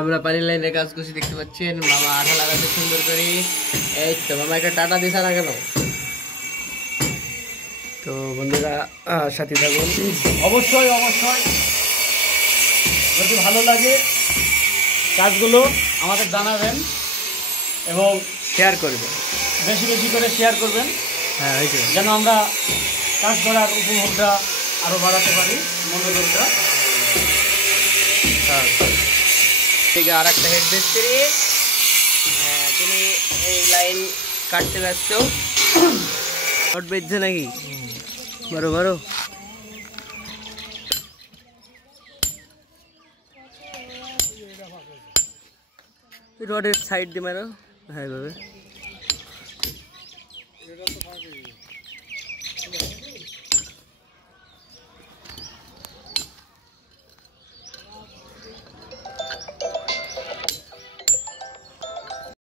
আমরা পানি লাইনে কাজ করছি, দেখতে পাচ্ছেন মামা আঠা লাগাতে সুন্দর করে। এই তো মামা একটা টাটা দিছে না কেন? তো বন্ধুরা সাথে থাকুন, অবশ্যই অবশ্যই। যদি ভালো লাগে কাজগুলো আমাদের জানাবেন এবং শেয়ার করবেন, বেশি বেশি করে শেয়ার করবেন। হ্যাঁ হয়েছে, যেন আমরা কাজ করার উপভোগটা আরও বাড়াতে পারি, মনোযোগটা। ঠিক আছে, আর একটা হেড মিস্ত্রি, তিনি এই লাইন কাটতে ব্যস্ত। রড বেঁধছে নাকি? বারো বারো রডের সাইড দিয়ে মারো, হ্যাঁ এভাবে।